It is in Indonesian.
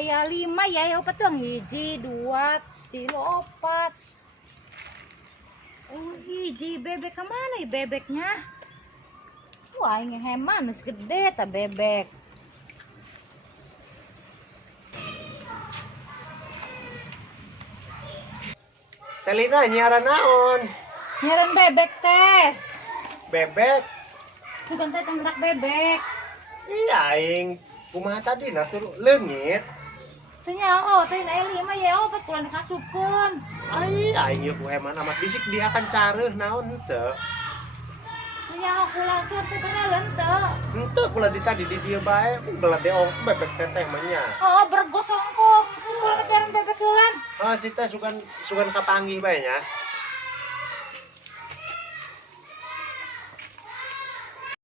Aya 5 ya opat tuang 1, 2, 3, 4. Oh hiji bebek kemana ya bebeknya? Wah ini heman segede ta bebek. Telina nyiaran naon? Nyaran bebek teh. Bebek. Bukan teh tenggerak bebek. Iya aing kumaha tadi tur leungit. Teh nyaho teh aya 5 ya opat kulan dikasupkeun. Ai aing ieu kuheman amat bisik dia akan careuh naon henteu. Teh nyaho kulan sampe kenalen teu. Henteu kula di tadi di dieu bae belah deong bebek teteh mah nya. Oh bergos ongkong. Kulan nyaran bebek keulan. Ah si teh sugan kapanggih bae nya.